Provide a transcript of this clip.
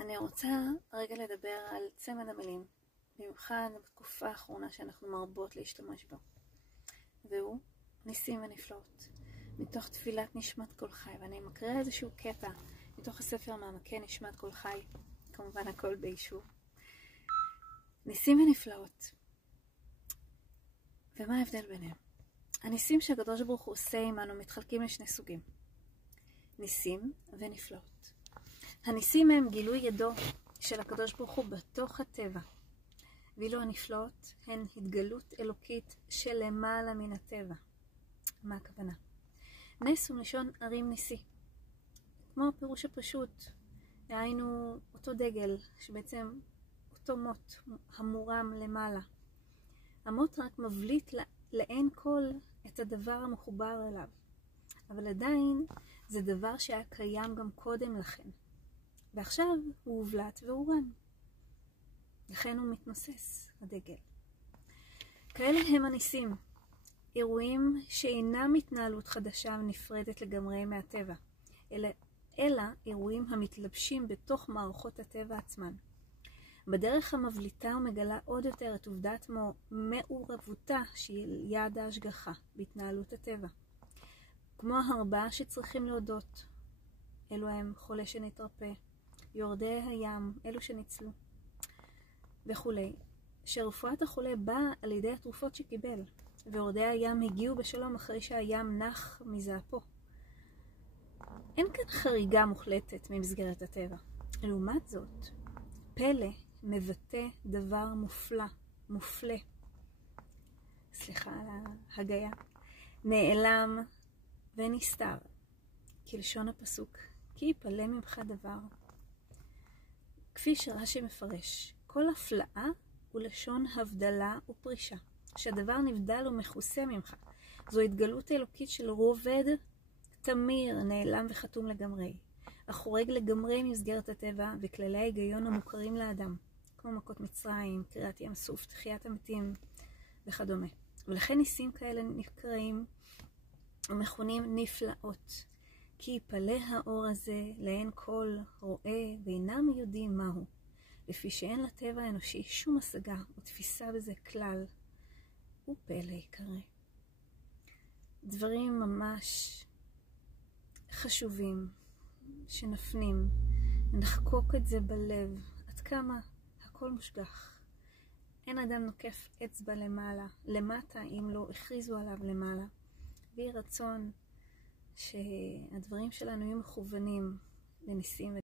אני רוצה רגע לדבר על צמד המילים, במיוחד בתקופה האחרונה שאנחנו מרבות להשתמש בו. והוא ניסים ונפלאות, מתוך תפילת נשמת כל חי. ואני מקריאה איזשהו קטע מתוך הספר מעמקי נשמת כל חי, כמובן הכל באישור. ניסים ונפלאות. ומה ההבדל ביניהם? הניסים שהקדוש ברוך הוא עושה עמנו מתחלקים לשני סוגים. ניסים ונפלאות. הניסים הם גילוי ידו של הקדוש ברוך הוא בתוך הטבע. ואילו הנפלאות הן התגלות אלוקית שלמעלה מן הטבע. מה הכוונה? נס הוא לשון ערים ניסי. כמו הפירוש הפשוט, היינו אותו דגל, שבעצם אותו מוט המורם למעלה. המוט רק מבליט לעין כל את הדבר המחובר אליו. אבל עדיין זה דבר שהיה קיים גם קודם לכן. ועכשיו הוא הובלט והורם. לכן הוא מתנוסס, הדגל. כאלה הם הניסים, אירועים שאינם התנהלות חדשה ונפרדת לגמרי מהטבע, אלא אירועים המתלבשים בתוך מערכות הטבע עצמן. בדרך המבליטה ומגלה עוד יותר את עובדת מעורבותה של יד ההשגחה בהתנהלות הטבע. כמו הארבעה שצריכים להודות, אלו הם חולה שנתרפא, יורדי הים, אלו שניצלו, וכולי. שרפואת החולה באה על ידי התרופות שקיבל, ויורדי הים הגיעו בשלום אחרי שהים נח מזעפו. אין כאן חריגה מוחלטת ממסגרת הטבע. לעומת זאת, פלא מבטא דבר מופלא. סליחה על ההגיה. נעלם ונסתר, כלשון הפסוק, כי יפלא ממך דבר. כפי שרש"י מפרש, כל הפלאה הוא לשון הבדלה ופרישה, שהדבר נבדל ומכוסה ממך. זו התגלות אלוקית של רובד תמיר, נעלם וחתום לגמרי, החורג לגמרי ממסגרת הטבע וכללי ההיגיון המוכרים לאדם, כמו מכות מצרים, קריעת ים סוף, תחיית המתים וכדומה. ולכן ניסים כאלה נקראים ומכונים נפלאות, כי יפלא האור הזה לעין כל רואה ואינם יודעים מהו, לפי שאין לטבע האנושי שום השגה או תפיסה בזה כלל, הוא פלא יקרא. דברים ממש חשובים שנפנים, נחקוק את זה בלב, עד כמה הכל מושגח. אין אדם נוקף אצבע למטה אם לא הכריזו עליו למעלה. ויהי רצון שהדברים שלנו יהיו מכוונים לניסים